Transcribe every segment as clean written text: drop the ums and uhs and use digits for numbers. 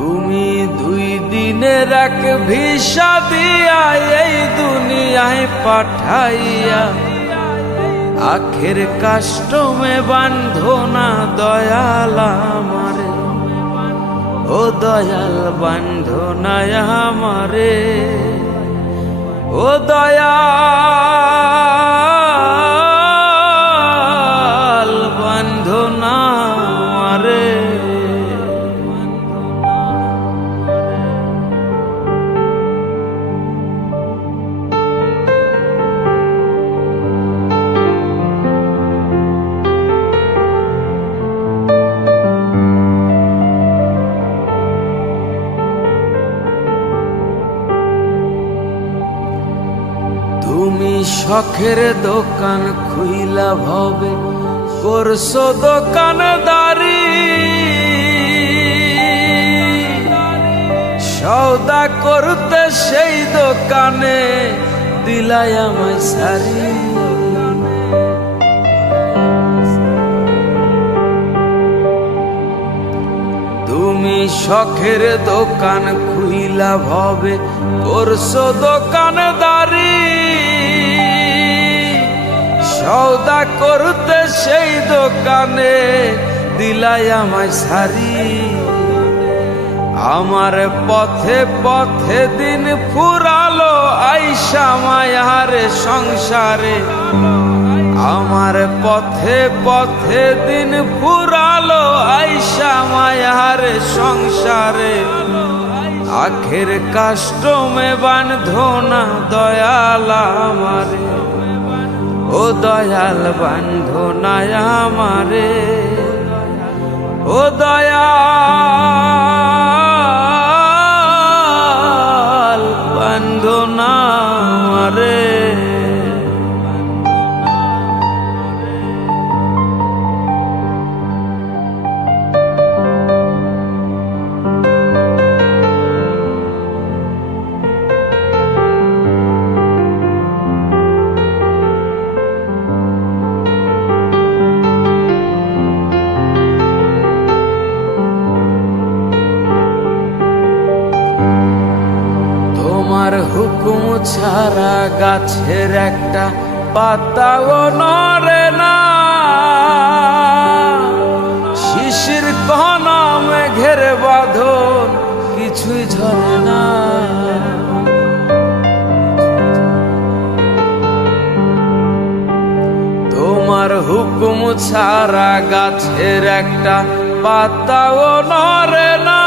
তুমি 2 দিনের এক ভিসা দিয়া এই দুনিয়ায় পাঠাইয়া আখের কাস্টমে বান্ধো না দয়াল আমারে, ও দয়াল বান্ধো না আমারে, ও দয়াল বান্ধো না আমারে। তুমি শখের দোকান খুইলা ভবে করছো দোকানদারি, সওদা করতে সেই দোকানে দিলাই আমায় সারি। তুমি শখের দোকান খুইলা ভবে করছো দোকানদারি, সওদা করতে সেই দোকানে দিলাই আমায় সারি। আমার পথে পথে দিন ফুরালো আইসা মায়ার সংসারে, আমার পথে পথে দিন ফুরালো আইসা মায়ার সংসারে। আখের কাস্টমে বান্ধো না দয়াল আমারে, ও দয়াল বান্ধো না আমারে, ও দয়াল বান্ধো না আমারে। তোমার হুকুম ছাড়া গাছের একটা পাতাও নড়ে না, শিশির কণা মেঘের বাঁধন কিছুই ঝরে না। তোমার হুকুম ছাড়া গাছের একটা পাতাও নড়ে না,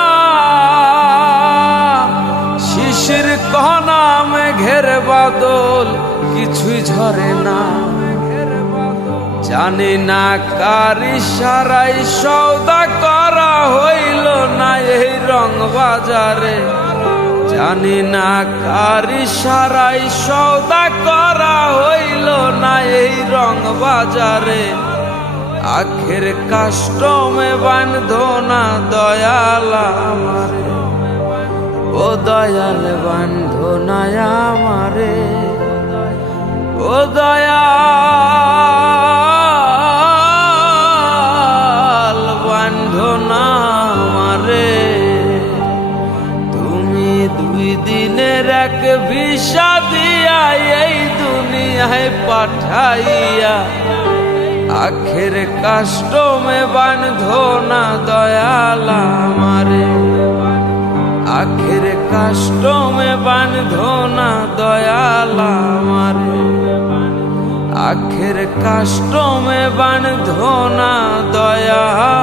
শিশির কণা মেঘের বাদল কিছুই ঝরে না। জানি না কার ইশারায় সওদা করা হইল না এই রং বাজারে, জানি না কার ইশারায় সওদা করা হইল না এই রং বাজারে। আখের কাস্টমে বান্ধো না দয়াল আমারে, ও দয়াল বান্ধো না আমারে, ও দয়াল বান্ধো না আমারে। তুমি 2 দিনের এক ভিসা দিয়া এই দুনিয়ায় পাঠাইয়া আখের কাস্টমে বান্ধো না দয়াল আমারে, আখের কাস্টমে বান্ধো না দয়াল আমারে, আখের কাস্টমে বান্ধো না দয়াল।